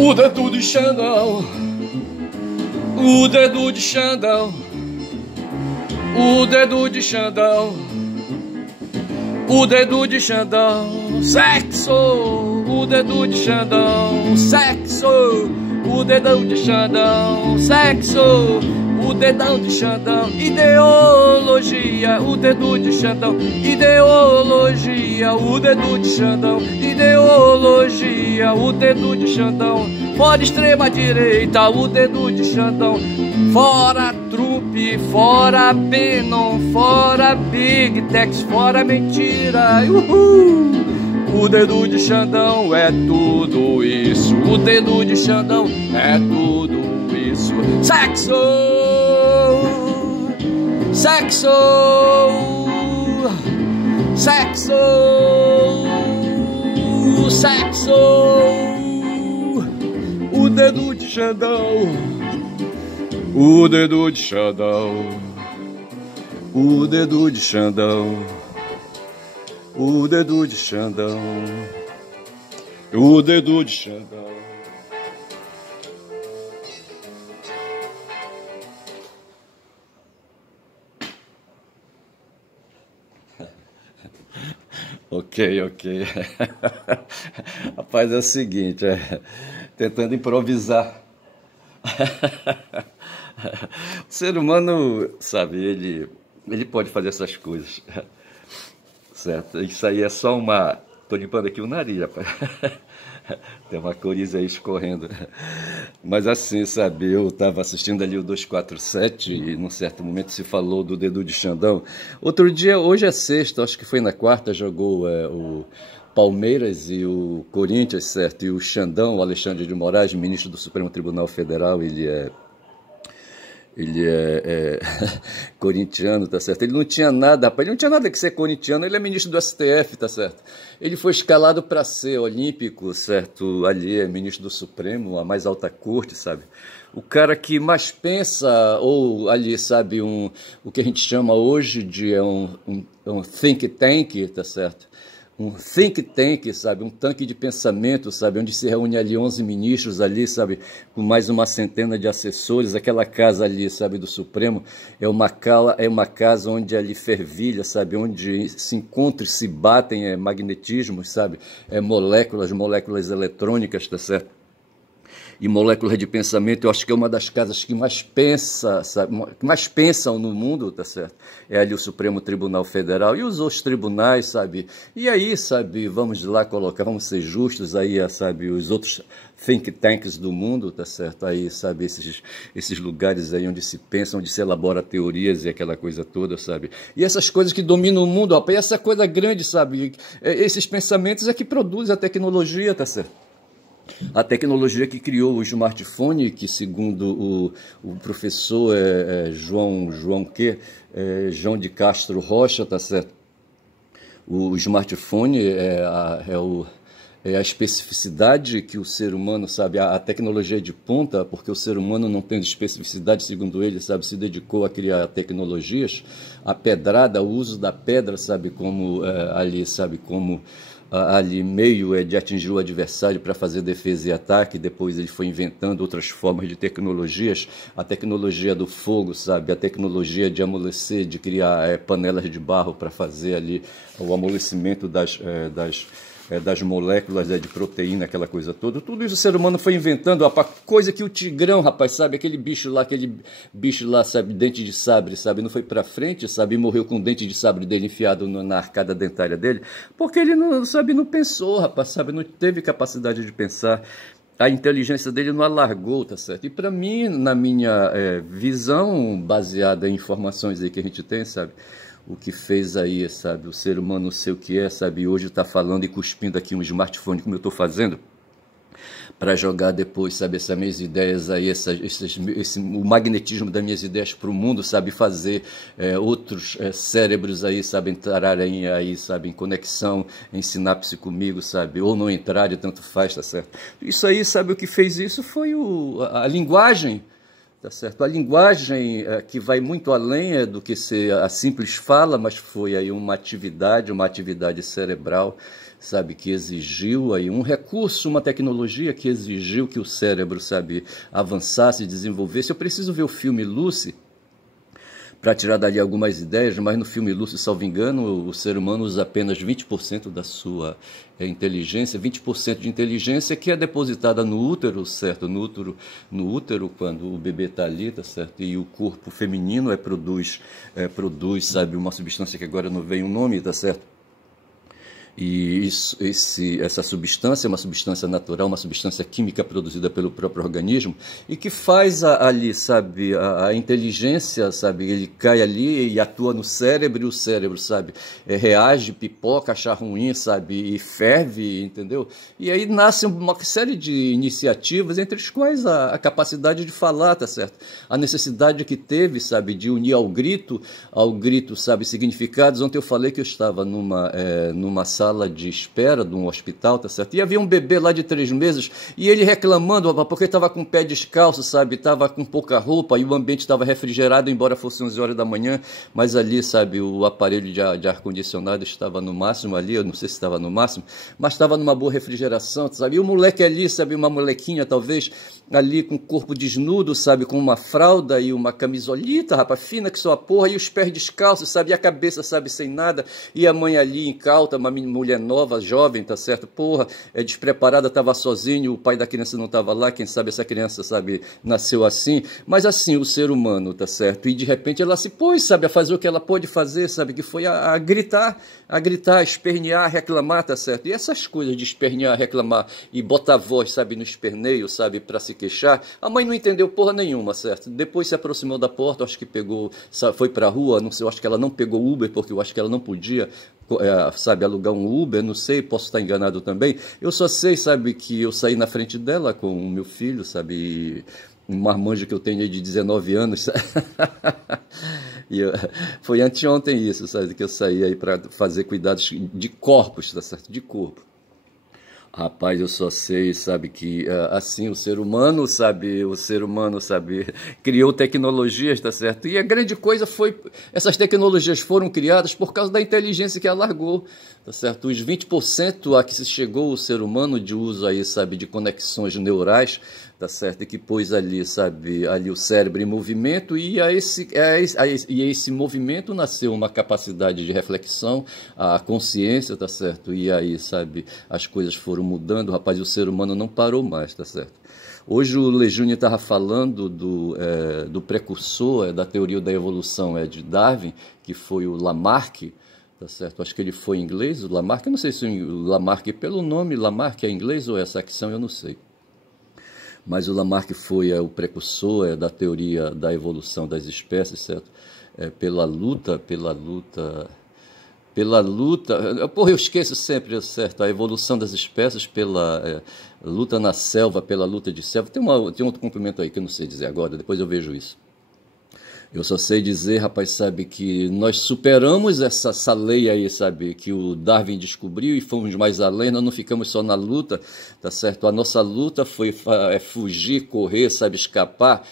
O dedo de Xandão, o dedo de Xandão, o dedo de Xandão, o dedo de Xandão, sexo, o dedo de Xandão, sexo, o dedão de Xandão, sexo, o dedão de Xandão, ideologia, o dedo de Xandão, ideologia, o dedo de Xandão, ideologia, o dedo de Xandão, fora extrema direita, o dedo de Xandão, fora Trump, fora Bannon, fora Big Techs, fora mentira, uhul! O dedo de Xandão é tudo isso, o dedo de Xandão é tudo isso, sexo, sexo, sexo, sexo, o dedo de Xandão, o dedo de Xandão, o dedo de Xandão, o dedo de Xandão, o dedo de Xandão. Ok. Rapaz, é o seguinte, tentando improvisar. O ser humano, sabe, ele pode fazer essas coisas, certo? Isso aí é só uma... Tô limpando aqui o nariz, rapaz. Tem uma coriza aí escorrendo. Mas assim, sabe, eu estava assistindo ali o 247 e num certo momento se falou do dedo de Xandão. Outro dia, hoje é sexta, acho que foi na quarta, jogou o Palmeiras e o Corinthians, certo? E o Xandão, o Alexandre de Moraes, ministro do Supremo Tribunal Federal, ele é corintiano, tá certo? Ele não tinha nada, rapaz, ele não tinha nada que ser corintiano, ele é ministro do STF, tá certo? Ele foi escalado para ser olímpico, certo? Ali é ministro do Supremo, a mais alta corte, sabe? O cara que mais pensa, ou ali, sabe, o que a gente chama hoje de um think tank, tá certo? Um think tank, sabe, um tanque de pensamento, sabe, onde se reúne ali 11 ministros ali, sabe, com mais uma centena de assessores. Aquela casa ali, sabe, do Supremo, é uma casa onde ali fervilha, sabe, onde se encontram e se batem magnetismos, sabe, moléculas eletrônicas, tá certo? E moléculas de pensamento, eu acho que é uma das casas que mais pensa, sabe, que mais pensam no mundo, tá certo? É ali o Supremo Tribunal Federal e os outros tribunais, sabe? E aí, sabe, vamos lá colocar, vamos ser justos aí, sabe, os outros think tanks do mundo, tá certo? Aí, sabe, esses lugares aí onde se pensa, onde se elabora teorias e aquela coisa toda, sabe? E essas coisas que dominam o mundo, rapaz, essa coisa grande, sabe? Esses pensamentos é que produzem a tecnologia, tá certo? A tecnologia que criou o smartphone, que segundo o professor João de Castro Rocha, tá certo? O smartphone é a especificidade que o ser humano, sabe, a tecnologia de ponta, porque o ser humano não tem especificidade, segundo ele, sabe, se dedicou a criar tecnologias, a pedrada, o uso da pedra, sabe, como ali, sabe, como ali meio de atingir o adversário para fazer defesa e ataque. Depois ele foi inventando outras formas de tecnologias, a tecnologia do fogo, sabe, a tecnologia de amolecer, de criar panelas de barro para fazer ali o amolecimento das moléculas de proteína, aquela coisa toda. Tudo isso o ser humano foi inventando, rapaz, coisa que o Tigrão, rapaz, sabe, aquele bicho lá, sabe, dente de sabre, sabe, não foi pra frente, sabe, e morreu com o dente de sabre dele enfiado na arcada dentária dele, porque ele não, sabe, não pensou, rapaz, sabe, não teve capacidade de pensar. A inteligência dele não alargou, tá certo? E para mim, na minha visão, baseada em informações aí que a gente tem, sabe, o que fez aí, sabe, o ser humano não sei o que é, sabe, hoje está falando e cuspindo aqui um smartphone como eu estou fazendo, para jogar depois, sabe, essas minhas ideias aí, o magnetismo das minhas ideias para o mundo, sabe, fazer outros cérebros aí, sabe, entrarem aí, sabe, em conexão, em sinapse comigo, sabe, ou não entrarem, tanto faz, tá certo? Isso aí, sabe, o que fez isso foi a linguagem, tá certo? A linguagem que vai muito além do que ser a simples fala, mas foi aí uma atividade cerebral, sabe, que exigiu aí um recurso, uma tecnologia que exigiu que o cérebro, sabe, avançasse, desenvolvesse. Eu preciso ver o filme Lucy para tirar dali algumas ideias, mas no filme Lucy, salvo engano, o ser humano usa apenas 20% da sua inteligência, 20% de inteligência que é depositada no útero, certo? No útero quando o bebê está ali, tá certo? E o corpo feminino produz, sabe, uma substância que agora não vem o nome, tá certo? E essa substância é uma substância natural, uma substância química produzida pelo próprio organismo e que faz ali, sabe, a inteligência, sabe, ele cai ali e atua no cérebro e o cérebro, sabe, reage, pipoca, acha ruim, sabe, e ferve, entendeu? E aí nasce uma série de iniciativas, entre as quais a capacidade de falar, tá certo? A necessidade que teve, sabe, de unir ao grito, sabe, significados. Ontem eu falei que eu estava numa sala de espera de um hospital, tá certo? E havia um bebê lá de 3 meses e ele reclamando porque estava com o pé descalço, sabe? Estava com pouca roupa e o ambiente estava refrigerado, embora fosse 11 horas da manhã, mas ali, sabe, o aparelho de ar-condicionado estava no máximo ali, eu não sei se estava no máximo, mas estava numa boa refrigeração, sabe? E o moleque ali, sabe, uma molequinha talvez, ali com o corpo desnudo, sabe, com uma fralda e uma camisolita, rapaz, fina que só a porra, e os pés descalços, sabe, e a cabeça, sabe, sem nada, e a mãe ali incauta, uma mulher nova, jovem, tá certo, porra, despreparada, estava sozinho, o pai da criança não estava lá, quem sabe essa criança, sabe, nasceu assim, mas assim, o ser humano, tá certo, e de repente ela se pôs, sabe, a fazer o que ela pôde fazer, sabe, que foi a gritar, espernear, reclamar, tá certo, e essas coisas de espernear, reclamar e botar a voz, sabe, no esperneio, sabe, para se queixar, a mãe não entendeu porra nenhuma, certo? Depois se aproximou da porta, acho que pegou, foi pra rua, não sei, eu acho que ela não pegou Uber, porque eu acho que ela não podia, sabe, alugar um Uber, não sei, posso estar enganado também. Eu só sei, sabe, que eu saí na frente dela com o meu filho, sabe, um marmanjo que eu tenho aí de 19 anos, e foi anteontem isso, sabe, que eu saí aí para fazer cuidados de corpos, tá certo? De corpo. Rapaz, eu só sei, sabe, que assim o ser humano, sabe, criou tecnologias, tá certo? E a grande coisa foi, essas tecnologias foram criadas por causa da inteligência que alargou, tá certo? Os 20% a que se chegou o ser humano de uso aí, sabe, de conexões neurais, tá certo? E que pôs ali, sabe, ali o cérebro em movimento e esse movimento nasceu uma capacidade de reflexão, a consciência, tá certo? E aí, sabe, as coisas foram mudando, rapaz, e o ser humano não parou mais, tá certo? Hoje o Lejúnior estava falando do precursor da teoria da evolução de Darwin, que foi o Lamarck, tá certo? Acho que ele foi inglês, o Lamarck, eu não sei se o Lamarck, pelo nome Lamarck é inglês ou é saxão, eu não sei. Mas o Lamarck foi o precursor da teoria da evolução das espécies, certo? Pela luta, porra, eu esqueço sempre, certo? A evolução das espécies pela luta na selva, pela luta de selva. Tem outro complemento aí que eu não sei dizer agora, depois eu vejo isso. Eu só sei dizer, rapaz, sabe, que nós superamos essa lei aí, sabe, que o Darwin descobriu e fomos mais além, nós não ficamos só na luta, tá certo? A nossa luta foi fugir, correr, sabe, escapar.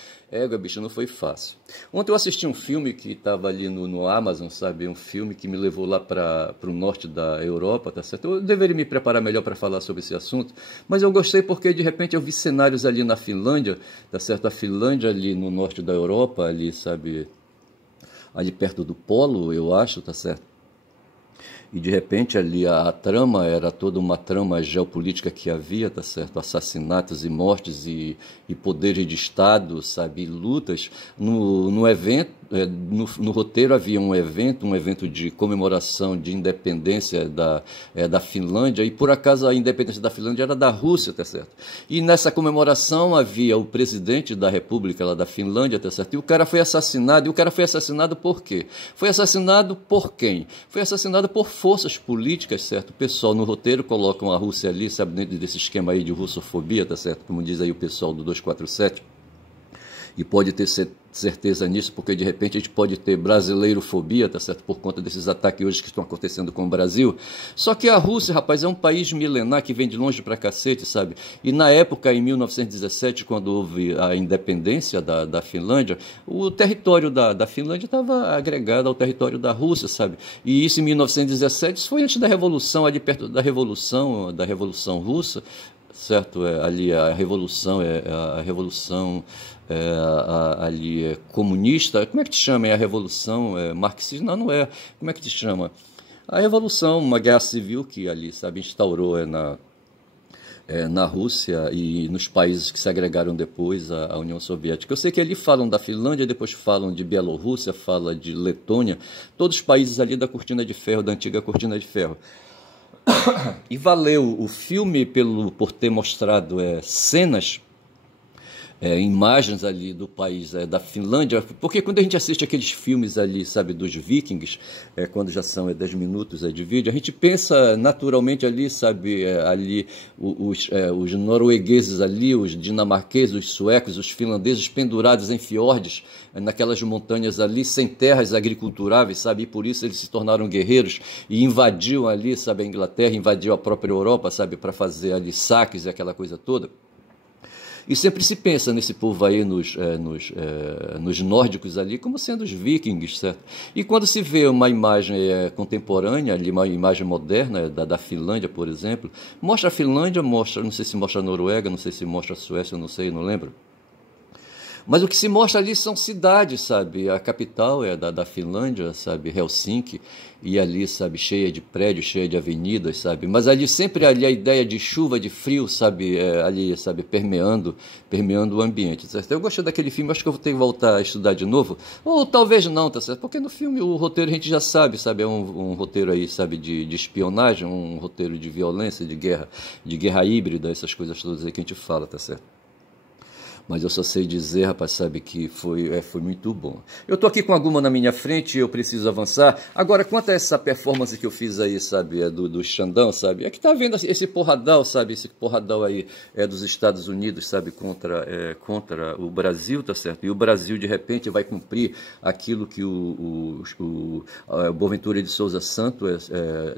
Bicho, não foi fácil. Ontem eu assisti um filme que estava ali no Amazon, sabe? Um filme que me levou lá para o norte da Europa, tá certo? Eu deveria me preparar melhor para falar sobre esse assunto, mas eu gostei porque de repente eu vi cenários ali na Finlândia, tá certo? A Finlândia ali no norte da Europa, ali, sabe? Ali perto do polo, eu acho, tá certo? E de repente ali a trama era toda uma trama geopolítica que havia, tá certo? Assassinatos e mortes e poderes de Estado, sabe? E lutas. No evento, no roteiro havia um evento de comemoração de independência da Finlândia, e por acaso a independência da Finlândia era da Rússia, tá certo? E nessa comemoração havia o presidente da República lá da Finlândia, tá certo? E o cara foi assassinado, por quê? Foi assassinado por quem? Foi assassinado por forças políticas, certo? O pessoal no roteiro colocam a Rússia ali, sabe, dentro desse esquema aí de russofobia, tá certo? Como diz aí o pessoal do 247. E pode ter certeza nisso, porque de repente a gente pode ter brasileirofobia, tá certo? Por conta desses ataques hoje que estão acontecendo com o Brasil. Só que a Rússia, rapaz, é um país milenar que vem de longe pra cacete, sabe? E na época, em 1917, quando houve a independência da Finlândia, o território da Finlândia estava agregado ao território da Rússia, sabe? E isso em 1917, isso foi antes da Revolução, ali perto da Revolução Russa, certo? Ali a revolução ali é comunista. Como é que te chama? É a revolução marxista? Não, não é. Como é que te chama? A revolução, uma guerra civil que ali, sabe, instaurou na Rússia e nos países que se agregaram depois à União Soviética. Eu sei que ali falam da Finlândia, depois falam de Bielorrússia, fala de Letônia, todos os países ali da Cortina de Ferro, da antiga Cortina de Ferro. E valeu o filme por ter mostrado cenas, imagens ali do país da Finlândia, porque quando a gente assiste aqueles filmes ali, sabe, dos vikings, quando já são 10 minutos de vídeo, a gente pensa naturalmente ali, sabe, ali os noruegueses ali, os dinamarqueses, os suecos, os finlandeses pendurados em fiordes, naquelas montanhas ali, sem terras agriculturáveis, sabe, e por isso eles se tornaram guerreiros e invadiam ali, sabe, a Inglaterra, invadiu a própria Europa, sabe, para fazer ali saques e aquela coisa toda. E sempre se pensa nesse povo aí, nos nórdicos ali, como sendo os vikings, certo? E quando se vê uma imagem contemporânea, ali, uma imagem moderna da Finlândia, por exemplo, mostra a Finlândia, mostra, não sei se mostra a Noruega, não sei se mostra a Suécia, não sei, não lembro. Mas o que se mostra ali são cidades, sabe? A capital da Finlândia, sabe? Helsinki, e ali, sabe? Cheia de prédios, cheia de avenidas, sabe? Mas ali sempre ali a ideia de chuva, de frio, sabe? Ali, sabe? Permeando o ambiente, certo? Eu gostei daquele filme, acho que eu vou ter que voltar a estudar de novo. Ou talvez não, tá certo? Porque no filme o roteiro a gente já sabe, sabe? É um roteiro aí, sabe? De espionagem, um roteiro de violência, de guerra híbrida, essas coisas todas aí que a gente fala, tá certo? Mas eu só sei dizer, rapaz, sabe, que foi muito bom. Eu tô aqui com a Guma na minha frente e eu preciso avançar. Agora, quanto a essa performance que eu fiz aí, sabe, do Xandão, sabe, é que tá vendo esse porradão, sabe, esse porradão aí dos Estados Unidos, sabe, contra o Brasil, tá certo? E o Brasil, de repente, vai cumprir aquilo que o Boaventura de Souza Santos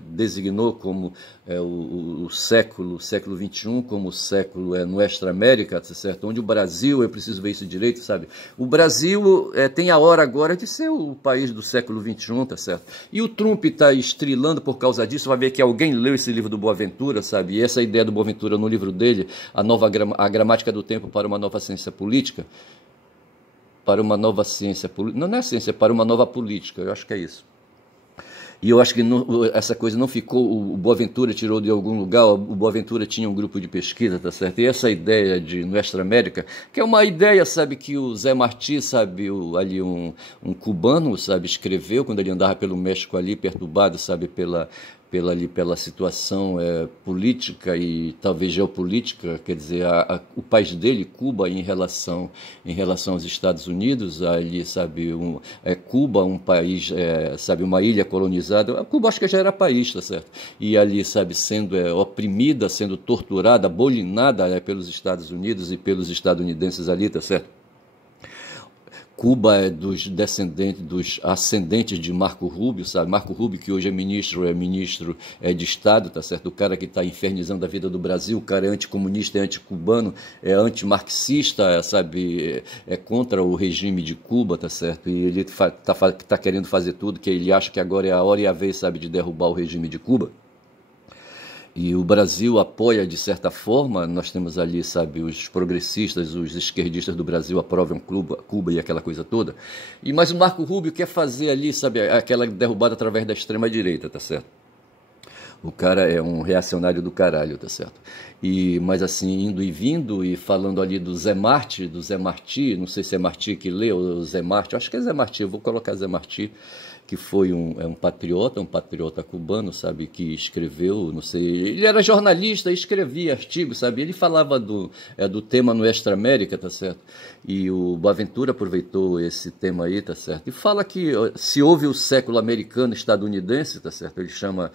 designou como o século XXI, como o século Nuestra América, tá certo? Onde o Brasil, eu preciso ver isso direito, sabe? O Brasil tem a hora agora de ser o país do século XXI, tá certo? E o Trump está estrilando por causa disso, vai ver que alguém leu esse livro do Boaventura, sabe? E essa ideia do Boaventura no livro dele, a gramática do tempo para uma nova ciência política, para uma nova ciência política, não é ciência, para uma nova política, eu acho que é isso. E eu acho que essa coisa não ficou, o Boaventura tirou de algum lugar, o Boaventura tinha um grupo de pesquisa, tá certo? E essa ideia de Nuestra América, que é uma ideia, sabe, que o Zé Martí, sabe, ali um cubano, sabe, escreveu quando ele andava pelo México ali, perturbado, sabe, pela situação política e talvez geopolítica, quer dizer, o país dele, Cuba, em relação aos Estados Unidos, ali, sabe, Cuba, um país, sabe, uma ilha colonizada, Cuba acho que já era país, tá certo? E ali, sabe, sendo oprimida, sendo torturada, bolinada pelos Estados Unidos e pelos estadunidenses ali, tá certo? Cuba é dos ascendentes de Marco Rubio, sabe? Marco Rubio, que hoje é ministro de Estado, tá certo? O cara que está infernizando a vida do Brasil, o cara é anticomunista, é anticubano, é antimarxista, sabe? É contra o regime de Cuba, tá certo? E ele tá querendo fazer tudo, que ele acha que agora é a hora e a vez, sabe, de derrubar o regime de Cuba. E o Brasil apoia, de certa forma, nós temos ali, sabe, os progressistas, os esquerdistas do Brasil aprovam Cuba e aquela coisa toda. Mas o Marco Rubio quer fazer ali, sabe, aquela derrubada através da extrema-direita, tá certo? O cara é um reacionário do caralho, tá certo? Mas assim, indo e vindo e falando ali do Zé Martí, não sei se é Martí que lê ou Zé Martí, acho que é Zé Martí, eu vou colocar Zé Martí, que foi um patriota cubano, sabe, que escreveu, não sei, ele era jornalista e escrevia artigos, sabe, ele falava do tema Nuestra América, tá certo, e o Boaventura aproveitou esse tema aí, tá certo, e fala que se houve o século americano estadunidense, tá certo, ele chama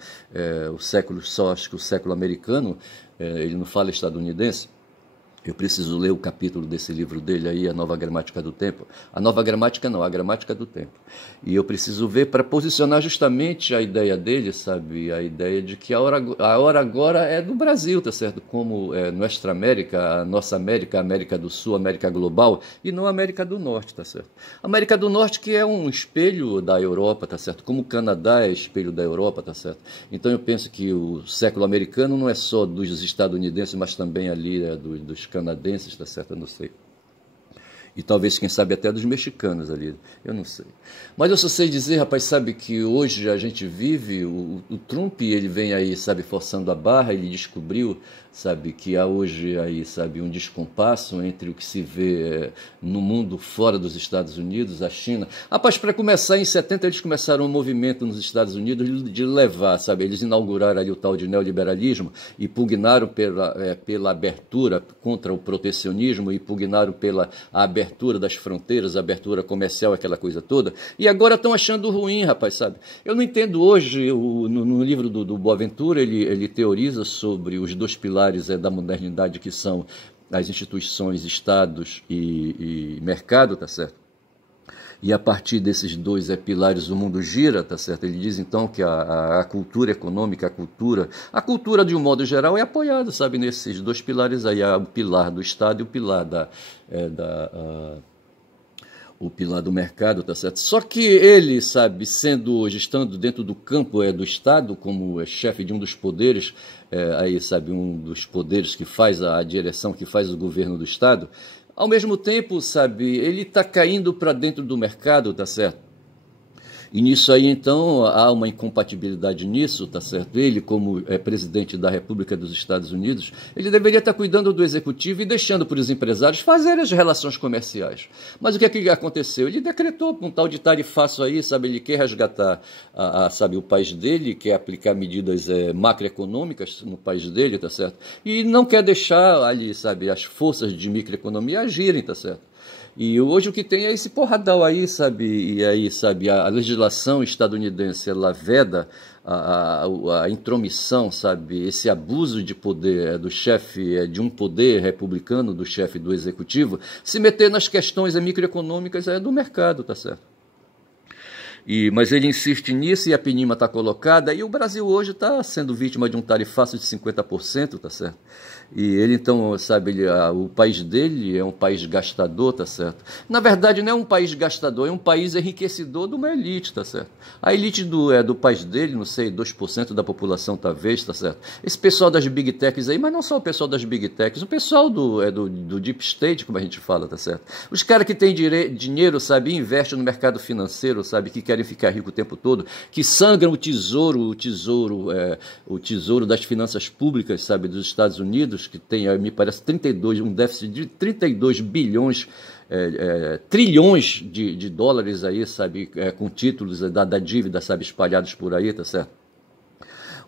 o século, só acho que o século americano, ele não fala estadunidense, Eu preciso ler o capítulo desse livro dele aí, A Nova Gramática do Tempo. A Nova Gramática não, a Gramática do Tempo. E eu preciso ver para posicionar justamente a ideia dele, sabe? A ideia de que a hora agora é do Brasil, tá certo? Como é Nuestra América, a nossa América, a América do Sul, a América global, e não a América do Norte, tá certo? A América do Norte que é um espelho da Europa, tá certo? Como o Canadá é espelho da Europa, tá certo? Então eu penso que o século americano não é só dos estadunidenses, mas também ali dos canadenses, tá certo? Eu não sei. E talvez, quem sabe, até dos mexicanos ali, eu não sei. Mas eu só sei dizer, rapaz, sabe, que hoje a gente vive, o Trump, ele vem aí, sabe, forçando a barra, ele descobriu, sabe, que há hoje aí, sabe, um descompasso entre o que se vê no mundo fora dos Estados Unidos, a China. Rapaz, para começar, em 70 eles começaram um movimento nos Estados Unidos de levar, sabe, eles inauguraram ali o tal de neoliberalismo e pugnaram pela abertura contra o protecionismo e pugnaram pela abertura das fronteiras, a abertura comercial, aquela coisa toda, e agora estão achando ruim, rapaz, sabe? Eu não entendo hoje, no livro do Boaventura, ele teoriza sobre os dois pilares da modernidade, que são as instituições, estados e mercado, tá certo? E a partir desses dois pilares o mundo gira, tá certo? Ele diz então que a cultura econômica, a cultura de um modo geral é apoiada, sabe, nesses dois pilares aí, o pilar do Estado e o pilar o pilar do mercado, tá certo? Só que ele, sabe, estando dentro do campo do Estado, como chefe de um dos poderes, aí, sabe, um dos poderes que faz a direção, que faz o governo do Estado, ao mesmo tempo, sabe, ele está caindo para dentro do mercado, tá certo? E nisso aí, então, há uma incompatibilidade nisso, tá certo? Ele, como presidente da República dos Estados Unidos, ele deveria estar cuidando do executivo e deixando para os empresários fazerem as relações comerciais. Mas o que é que aconteceu? Ele decretou um tal de tarifaço aí, sabe? Ele quer resgatar, sabe, o país dele, quer aplicar medidas macroeconômicas no país dele, tá certo? E não quer deixar ali, sabe, as forças de microeconomia agirem, tá certo? E hoje o que tem é esse porradão aí, sabe? E aí, sabe, a legislação estadunidense, ela veda a intromissão, sabe? Esse abuso de poder do chefe de um poder republicano, do chefe do executivo, se meter nas questões microeconômicas do mercado, tá certo? Mas ele insiste nisso e a PNIMA está colocada, e o Brasil hoje está sendo vítima de um tarifaço de 50%, tá certo? E ele, então, sabe, o país dele é um país gastador, tá certo? Na verdade, não é um país gastador, é um país enriquecedor de uma elite, tá certo? A elite do país dele, não sei, 2% da população, talvez, tá certo? Esse pessoal das Big Techs aí, mas não só o pessoal das Big Techs, o pessoal do Deep State, como a gente fala, tá certo? Os caras que têm dinheiro, sabe, e investem no mercado financeiro, sabe, que querem ficar rico o tempo todo, que sangram o tesouro das finanças públicas, sabe, dos Estados Unidos, que tem, me parece, um déficit de 32 bilhões, trilhões de dólares aí, sabe, com títulos da dívida, sabe, espalhados por aí, tá certo?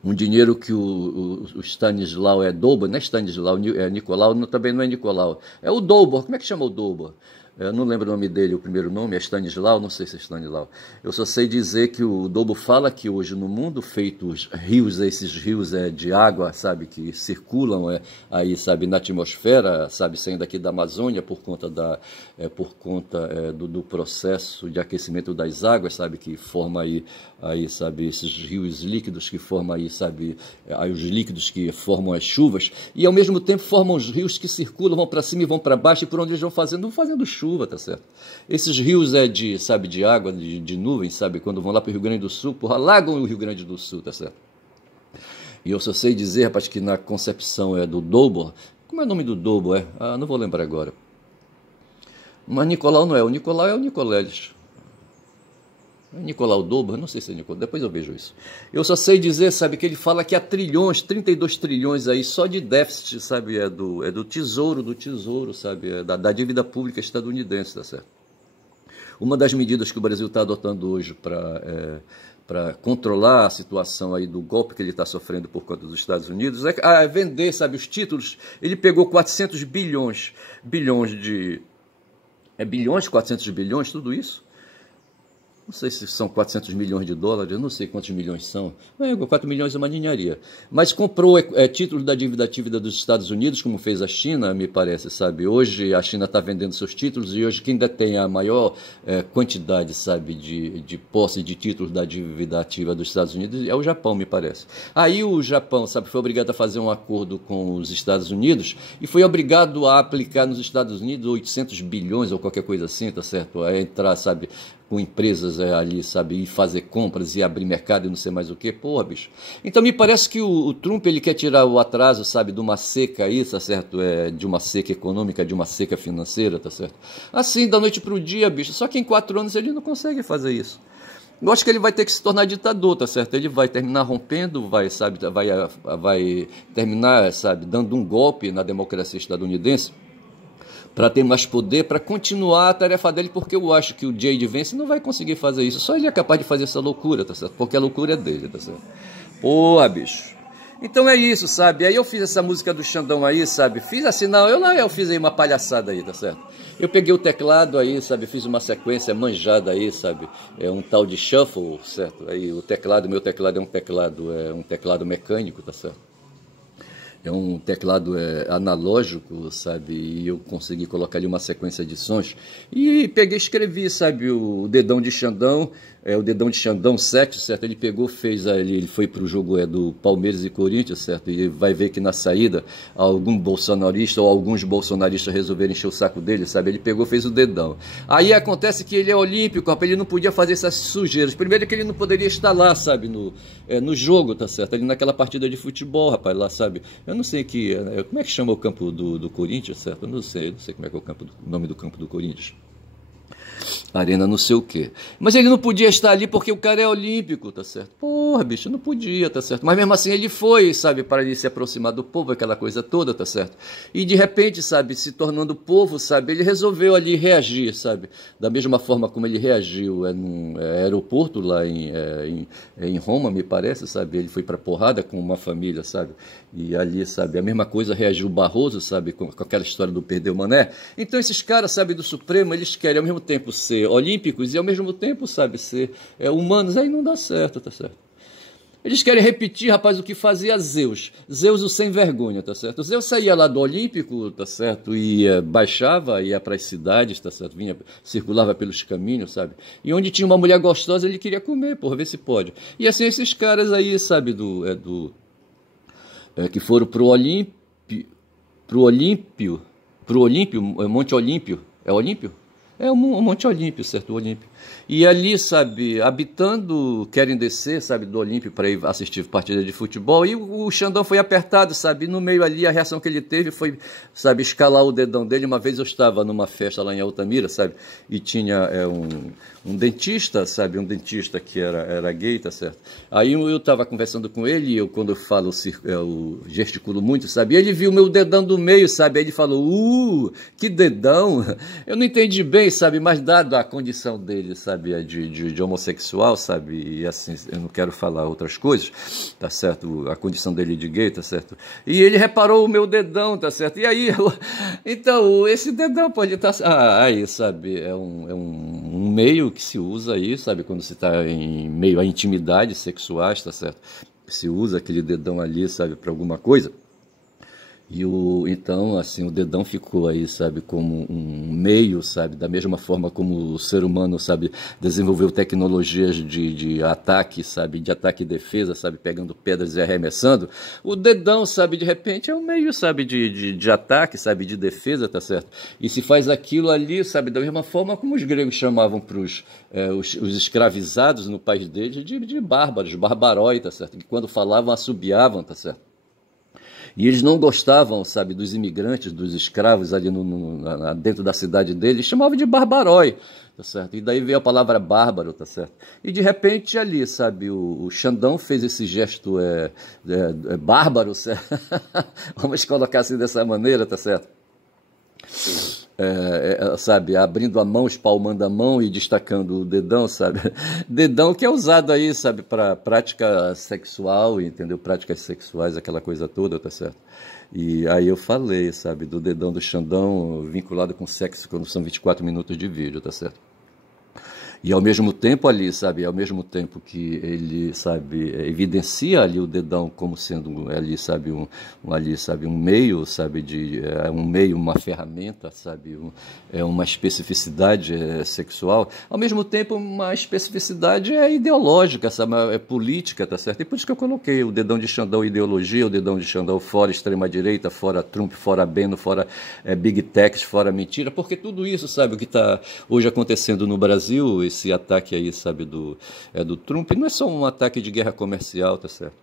Um dinheiro que o Stanislau Dobor, não é Stanislau, Nicolau, também não é Nicolau, é o Dobor. Como é que chama o Dobor? Eu não lembro o nome dele, o primeiro nome é Stanislau, não sei se é Stanislau. Eu só sei dizer que o Dobor fala que hoje no mundo, feitos rios, esses rios de água, sabe, que circulam aí, sabe, na atmosfera, sabe, saindo aqui da Amazônia por conta do processo de aquecimento das águas, sabe, que forma aí, sabe, esses rios líquidos que formam aí, sabe, aí os líquidos que formam as chuvas, e ao mesmo tempo formam os rios que circulam, vão para cima e vão para baixo, e por onde eles vão fazendo chuva, tá certo? Esses rios de água, de nuvens, sabe, quando vão lá para o Rio Grande do Sul, alagam o Rio Grande do Sul, tá certo? E eu só sei dizer, rapaz, que na concepção do Dobor, como é o nome do Dobor? Não vou lembrar agora. Mas Nicolau não é, o Nicolau é o Nicoleles. Nicolau Dobor, não sei se é Nicolau, depois eu vejo isso. Eu só sei dizer, sabe, que ele fala que há 32 trilhões aí só de déficit, sabe, do tesouro, sabe, da dívida pública estadunidense, tá certo? Uma das medidas que o Brasil está adotando hoje para controlar a situação aí do golpe que ele está sofrendo por conta dos Estados Unidos é vender, sabe, os títulos. Ele pegou 400 bilhões de... bilhões, 400 bilhões, tudo isso? não sei se são 400 milhões de dólares, eu não sei quantos milhões são. 4 milhões é uma ninharia. Mas comprou títulos da dívida ativa dos Estados Unidos, como fez a China, me parece, sabe? Hoje a China está vendendo seus títulos e hoje quem detém a maior quantidade, sabe, de posse de títulos da dívida ativa dos Estados Unidos é o Japão, me parece. Aí o Japão, sabe, foi obrigado a fazer um acordo com os Estados Unidos e foi obrigado a aplicar nos Estados Unidos 800 bilhões ou qualquer coisa assim, tá certo? A entrar, sabe, com empresas ali, sabe, e fazer compras e abrir mercado e não sei mais o que, porra, bicho. Então me parece que o Trump, ele quer tirar o atraso, sabe, de uma seca aí, tá certo, de uma seca econômica, de uma seca financeira, tá certo, assim, da noite pro dia, bicho, só que em 4 anos ele não consegue fazer isso. Eu acho que ele vai ter que se tornar ditador, tá certo, ele vai terminar rompendo, vai terminar, sabe, dando um golpe na democracia estadunidense, para ter mais poder, para continuar a tarefa dele, porque eu acho que o J.D. Vance não vai conseguir fazer isso. Só ele é capaz de fazer essa loucura, tá certo? Porque a loucura é dele, tá certo? Porra, bicho. Então é isso, sabe? Aí eu fiz essa música do Xandão aí, sabe? Fiz assim, não, eu fiz aí uma palhaçada aí, tá certo? Eu peguei o teclado aí, sabe? Fiz uma sequência manjada aí, sabe? É um tal de shuffle, certo? Aí o teclado, meu teclado é um teclado mecânico, tá certo? É um teclado analógico, sabe? E eu consegui colocar ali uma sequência de sons. E peguei, escrevi, sabe? O Dedão de Xandão, o Dedão de Xandão 7, certo? Ele pegou, fez ali, ele foi para o jogo do Palmeiras e Corinthians, certo? E vai ver que na saída, algum bolsonarista ou alguns bolsonaristas resolveram encher o saco dele, sabe? Ele pegou, fez o Dedão. Aí acontece que ele é olímpico, rapaz, ele não podia fazer essas sujeiras. Primeiro que ele não poderia estar lá, sabe? No jogo, tá certo? Ali naquela partida de futebol, rapaz, lá, sabe? Eu não sei como é que chama o campo do Corinthians, certo? Eu não sei como é que é o nome do campo do Corinthians. Arena não sei o quê. Mas ele não podia estar ali porque o cara é olímpico, tá certo? Porra, bicho, não podia, tá certo? Mas mesmo assim ele foi, sabe, para ele se aproximar do povo, aquela coisa toda, tá certo? E de repente, sabe, se tornando povo, sabe, ele resolveu ali reagir, sabe? Da mesma forma como ele reagiu num aeroporto lá em Roma, me parece, sabe? Ele foi pra porrada com uma família, sabe? E ali, sabe, a mesma coisa reagiu o Barroso, sabe, com aquela história do Perdeu Mané. Então esses caras, sabe, do Supremo, eles querem ao mesmo tempo ser olímpicos e ao mesmo tempo, sabe, ser humanos. Aí não dá certo, tá certo? Eles querem repetir, rapaz, o que fazia Zeus. Zeus o sem vergonha, tá certo? Zeus saía lá do Olímpico, tá certo? E baixava, ia para as cidades, tá certo? Circulava pelos caminhos, sabe? E onde tinha uma mulher gostosa, ele queria comer, porra, ver se pode. E assim, esses caras aí, sabe, que foram pro Olímpio, Monte Olímpio. É Olímpio? É o Monte Olímpio, certo? O Olímpio. E ali, sabe, habitando, querem descer, sabe, do Olímpio para ir assistir partida de futebol. E o Xandão foi apertado, sabe? E no meio ali, a reação que ele teve foi, sabe, escalar o dedão dele. Uma vez eu estava numa festa lá em Altamira, sabe? E tinha um dentista, sabe? Um dentista que era gay, tá certo? Aí eu estava conversando com ele, e quando eu falo, eu gesticulo muito, sabe? E ele viu o meu dedão do meio, sabe? Aí ele falou, que dedão! Eu não entendi bem, sabe? Mas dado a condição dele, sabe? De homossexual, sabe? E assim, eu não quero falar outras coisas, tá certo? A condição dele de gay, tá certo? E ele reparou o meu dedão, tá certo? E aí, então, esse dedão pode estar... aí, sabe? É um meio que se usa aí, sabe? Quando se está em meio a intimidades sexuais, tá certo? Se usa aquele dedão ali, sabe? Para alguma coisa. E então, assim, o dedão ficou aí, sabe, como um meio, sabe, da mesma forma como o ser humano, sabe, desenvolveu tecnologias de ataque, sabe, de ataque e defesa, sabe, pegando pedras e arremessando, o dedão, sabe, de repente é um meio, sabe, de ataque, sabe, de defesa, tá certo? E se faz aquilo ali, sabe, da mesma forma como os gregos chamavam para os escravizados no país deles de bárbaros, barbarói, tá certo? Que quando falavam, assobiavam, tá certo? E eles não gostavam, sabe, dos imigrantes, dos escravos ali dentro da cidade deles, chamavam de barbarói, tá certo? E daí veio a palavra bárbaro, tá certo? E de repente ali, sabe, o Xandão fez esse gesto bárbaro, certo? Vamos colocar assim dessa maneira, tá certo? Sabe, abrindo a mão, espalmando a mão e destacando o dedão, sabe? Dedão que é usado aí, sabe, para prática sexual, entendeu? Práticas sexuais, aquela coisa toda, tá certo? E aí eu falei, sabe, do dedão do Xandão vinculado com sexo quando são 24 minutos de vídeo, tá certo? E ao mesmo tempo ali, sabe, ao mesmo tempo que ele, sabe, evidencia ali o dedão como sendo ali, sabe, ali, sabe, um meio, sabe, um meio, uma ferramenta, sabe, uma especificidade sexual, ao mesmo tempo uma especificidade ideológica, sabe, é política, tá certo? E por isso que eu coloquei o dedão de Xandão ideologia, o dedão de Xandão fora extrema-direita, fora Trump, fora Beno, fora Big Techs, fora mentira, porque tudo isso, sabe, o que está hoje acontecendo no Brasil, esse ataque aí, sabe, do Trump, não é só um ataque de guerra comercial, tá certo?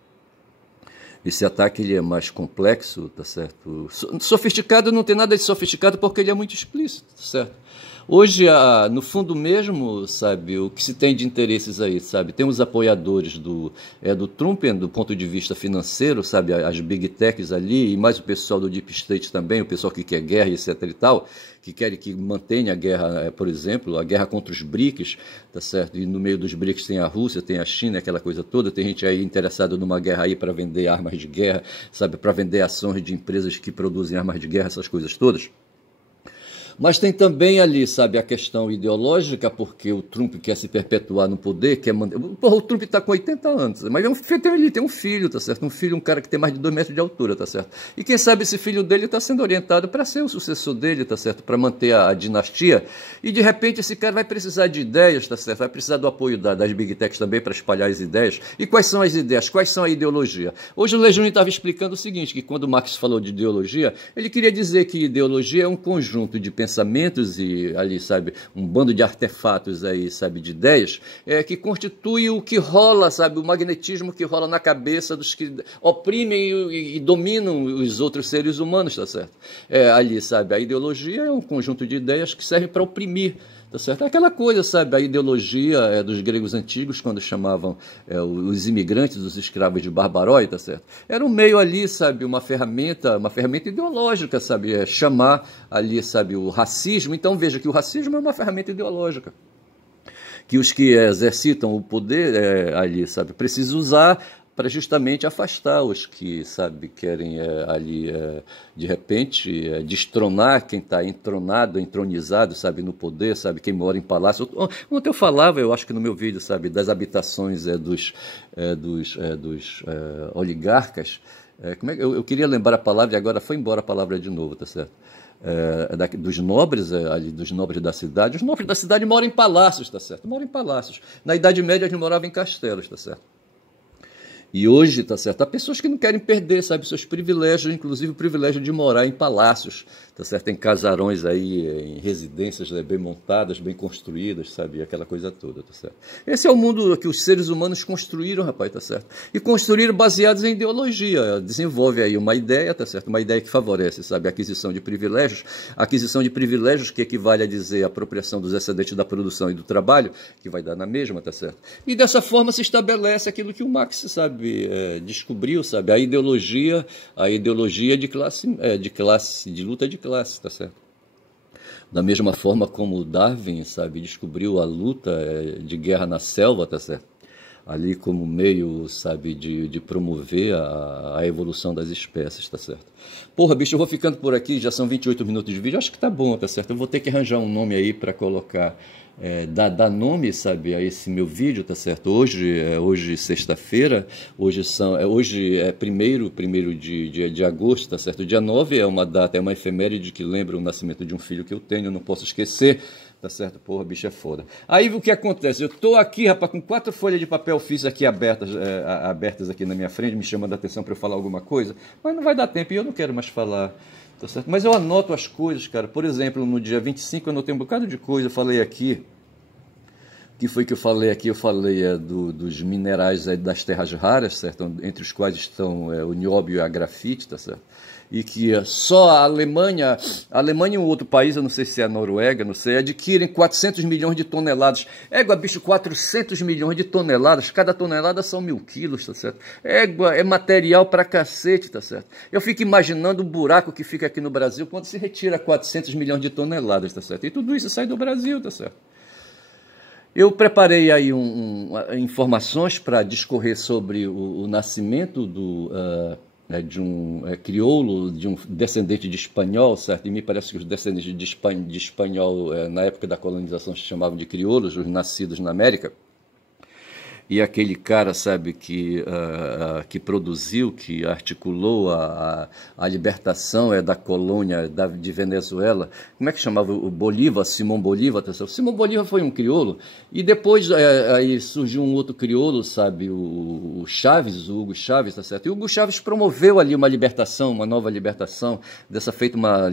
Esse ataque ele é mais complexo, tá certo? Sofisticado não tem nada de sofisticado porque ele é muito explícito, tá certo? Hoje, no fundo mesmo, sabe, o que se tem de interesses aí, sabe, tem os apoiadores do Trump, do ponto de vista financeiro, sabe, as big techs ali, e mais o pessoal do Deep State também, o pessoal que quer guerra, etc e tal, que querem que mantenha a guerra, por exemplo, a guerra contra os BRICS, tá certo? E no meio dos BRICS tem a Rússia, tem a China, aquela coisa toda, tem gente aí interessada numa guerra aí para vender armas de guerra, sabe, para vender ações de empresas que produzem armas de guerra, essas coisas todas. Mas tem também ali, sabe, a questão ideológica, porque o Trump quer se perpetuar no poder, quer mandar... Porra, o Trump está com 80 anos, mas ele tem um filho, tá certo? Um filho, um cara que tem mais de 2 metros de altura, tá certo? E quem sabe esse filho dele está sendo orientado para ser o sucessor dele, tá certo? Para manter a dinastia. E de repente esse cara vai precisar de ideias, tá certo? Vai precisar do apoio das Big Techs também para espalhar as ideias. E quais são as ideias? Quais são a ideologia? Hoje o Legione estava explicando o seguinte, que quando Marx falou de ideologia, ele queria dizer que ideologia é um conjunto de pensamentos e ali, sabe, um bando de artefatos aí, sabe, de ideias, que constitui o que rola, sabe, o magnetismo que rola na cabeça dos que oprimem e dominam os outros seres humanos, tá certo? Ali, sabe, a ideologia é um conjunto de ideias que servem para oprimir, tá certo? É aquela coisa, sabe, a ideologia dos gregos antigos, quando chamavam os imigrantes, os escravos de Barbarói, tá certo? Era um meio ali, sabe, uma ferramenta ideológica, sabe, chamar ali, sabe, o racismo. Então veja que o racismo é uma ferramenta ideológica, que os que exercitam o poder ali, sabe, precisam usar para justamente afastar os que, sabe, querem ali, de repente, destronar quem está entronizado, sabe, no poder, sabe, quem mora em palácio. Ontem eu falava, eu acho que no meu vídeo, sabe, das habitações dos oligarcas. Eu queria lembrar a palavra e agora foi embora a palavra de novo, tá certo? Dos nobres, ali, dos nobres da cidade. Os nobres da cidade moram em palácios, tá certo? Moram em palácios. Na Idade Média eles moravam em castelos, tá certo? E hoje, tá certo, há pessoas que não querem perder, sabe, seus privilégios, inclusive o privilégio de morar em palácios, tá certo, em casarões aí, em residências, né, bem montadas, bem construídas, sabe, aquela coisa toda, tá certo. Esse é o mundo que os seres humanos construíram, rapaz, tá certo, e construíram baseados em ideologia, desenvolve aí uma ideia, tá certo, uma ideia que favorece, sabe, a aquisição de privilégios que equivale a dizer a apropriação dos excedentes da produção e do trabalho, que vai dar na mesma, tá certo, e dessa forma se estabelece aquilo que o Marx, sabe, descobriu, sabe, a ideologia de luta de classe, tá certo? Da mesma forma como Darwin, sabe, descobriu a luta de guerra na selva, tá certo? Ali como meio, sabe, de promover a evolução das espécies, tá certo? Porra, bicho, eu vou ficando por aqui, já são 28 minutos de vídeo, acho que tá bom, tá certo? Eu vou ter que arranjar um nome aí para colocar, dar nome, sabe, a esse meu vídeo, tá certo? Hoje sexta-feira, hoje é primeiro de agosto, tá certo? Dia 9 é uma data, é uma efeméride que lembra o nascimento de um filho que eu tenho, eu não posso esquecer, tá certo? Porra, bicho, é foda. Aí o que acontece? Eu tô aqui, rapaz, com 4 folhas de papel ofício aqui abertas aqui na minha frente, me chamando a atenção para eu falar alguma coisa, mas não vai dar tempo e eu não quero mais falar. Tá certo? Mas eu anoto as coisas, cara. Por exemplo, no dia 25 eu anotei um bocado de coisa, eu falei aqui. O que foi que eu falei aqui? Eu falei dos minerais das terras raras, certo? Entre os quais estão o nióbio e a grafite, tá certo? E que só a Alemanha e um outro país, eu não sei se é a Noruega, não sei, adquirem 400 milhões de toneladas. Égua, bicho, 400 milhões de toneladas, cada tonelada são 1000 quilos, tá certo? Égua, é material pra cacete, tá certo? Eu fico imaginando o buraco que fica aqui no Brasil quando se retira 400 milhões de toneladas, tá certo? E tudo isso sai do Brasil, tá certo? Eu preparei aí informações para discorrer sobre o nascimento crioulo, de um descendente de espanhol, certo? E me parece que os descendentes de espanhol, na época da colonização, se chamavam de crioulos, os nascidos na América. E aquele cara, sabe, que produziu, que articulou a libertação da colônia de Venezuela, como é que chamava o Bolívar, Simão Bolívar? Tá certo? Simão Bolívar foi um crioulo, e depois aí surgiu um outro crioulo, sabe, o Chaves, o Hugo Chaves, tá certo? E o Hugo Chaves promoveu ali uma libertação, uma nova libertação, dessa feita uma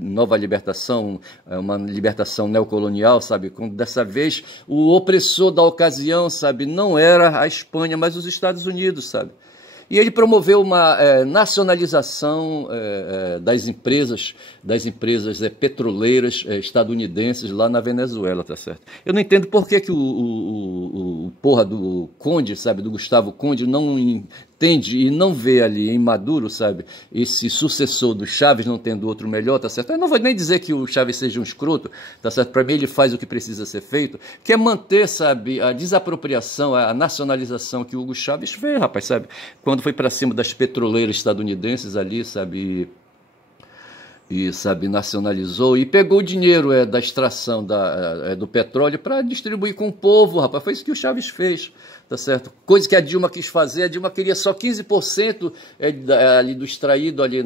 nova libertação, uma libertação neocolonial, sabe? Dessa vez o opressor da ocasião, sabe, não era a Espanha, mas os Estados Unidos, sabe? E ele promoveu uma nacionalização das empresas petroleiras estadunidenses lá na Venezuela, tá certo? Eu não entendo por que o porra do Conde, sabe, do Gustavo Conde, não entende e não vê ali em Maduro, sabe, esse sucessor do Chaves, não tendo outro melhor, tá certo? Eu não vou nem dizer que o Chaves seja um escroto, tá certo? Para mim ele faz o que precisa ser feito, que é manter, sabe, a desapropriação, a nacionalização que o Hugo Chaves fez, rapaz, sabe? Quando foi para cima das petroleiras estadunidenses ali, sabe, sabe, nacionalizou e pegou o dinheiro da extração do petróleo para distribuir com o povo, rapaz. Foi isso que o Chaves fez, tá certo? Coisa que a Dilma quis fazer, a Dilma queria só 15% ali do extraído ali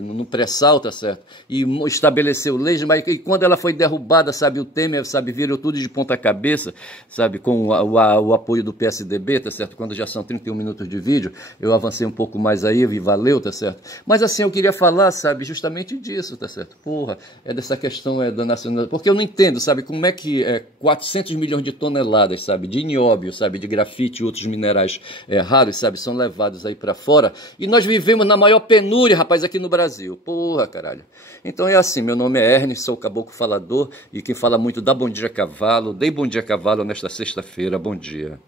no pré-sal, tá certo? E estabeleceu leis, mas quando ela foi derrubada, sabe, o Temer, sabe, virou tudo de ponta cabeça, sabe, com o apoio do PSDB, tá certo? Quando já são 31 minutos de vídeo, eu avancei um pouco mais aí e valeu, tá certo? Mas assim, eu queria falar, sabe, justamente disso, tá certo? Porra, dessa questão da nacionalidade, porque eu não entendo, sabe, como é que 400 milhões de toneladas, sabe, de nióbio, sabe, de grafite e outros minerais raros, sabe, são levados aí para fora, e nós vivemos na maior penúria, rapaz, aqui no Brasil. Porra, caralho. Então é assim, meu nome é Ernest, sou o Caboclo Falador, e quem fala muito dá bom dia a cavalo, dei bom dia a cavalo nesta sexta-feira, bom dia.